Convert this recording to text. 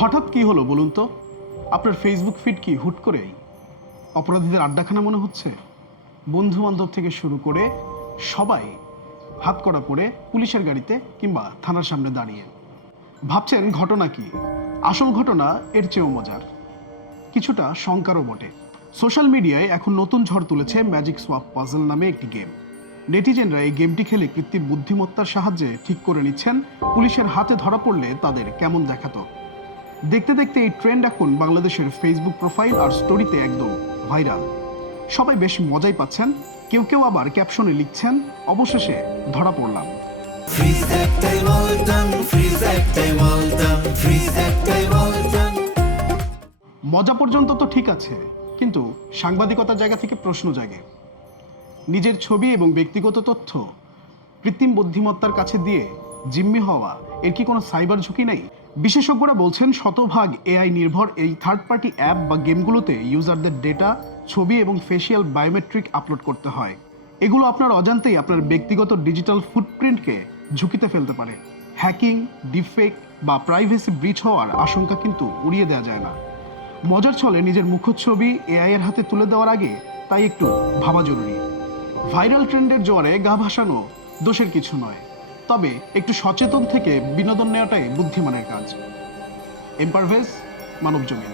হঠাৎ কি হলো বলুন তো? আপনার ফেসবুক ফিড কি হুট করেই অপরাধীদের আড্ডাখানা মনে হচ্ছে? বন্ধু বান্ধব থেকে শুরু করে সবাই হাতকড়া পরে পুলিশের গাড়িতে কিংবা থানার সামনে দাঁড়িয়ে ভাবছেন ঘটনা কি? আসল ঘটনা এর চেয়েও মজার, কিছুটা শঙ্কারও বটে। সোশ্যাল মিডিয়ায় এখন নতুন ঝড় তুলেছে ম্যাজিক সোয়াপ পাজল নামে একটি গেম। নেটিজেনরা এই গেমটি খেলে কৃত্রিম বুদ্ধিমত্তার সাহায্যে ঠিক করে নিচ্ছেন পুলিশের হাতে ধরা পড়লে তাদের কেমন দেখাতো। দেখতে দেখতে এই ট্রেন্ড এখন বাংলাদেশের ফেসবুক প্রোফাইল আর স্টোরিতে একদম ভাইরাল। সবাই বেশ মজাই পাচ্ছেন, কেউ কেউ আবার ক্যাপশনে লিখছেন, অবশেষে ধরা পড়লাম। মজা পর্যন্ত তো ঠিক আছে, কিন্তু সাংবাদিকতার জায়গা থেকে প্রশ্ন জাগে। নিজের ছবি এবং ব্যক্তিগত তথ্য কৃত্রিম বুদ্ধিমত্তার কাছে দিয়ে জিম্মি হওয়া, এর কি কোনো সাইবার ঝুঁকি নেই? বিশেষজ্ঞরা বলছেন শতভাগ এআই নির্ভর এই থার্ড পার্টি অ্যাপ বা গেমগুলোতে ইউজারদের ডেটা, ছবি এবং ফেসিয়াল বায়োমেট্রিক আপলোড করতে হয়। এগুলো আপনার অজান্তেই আপনার ব্যক্তিগত ডিজিটাল ফুটপ্রিন্টকে ঝুঁকিতে ফেলতে পারে। হ্যাকিং, ডিফেক বা প্রাইভেসি ব্রিচ হওয়ার আশঙ্কা কিন্তু উড়িয়ে দেওয়া যায় না। মজার ছলে নিজের মুখচ্ছবি এআই এর হাতে তুলে দেওয়ার আগে তাই একটু ভাবা জরুরি। ভাইরাল ট্রেন্ডের জোয়ারে গা ভাসানো দোষের কিছু নয়, তবে একটু সচেতন থেকে বিনোদন নেওয়াটাই বুদ্ধিমানের কাজ। এম পারভেজ, মানব জমিন।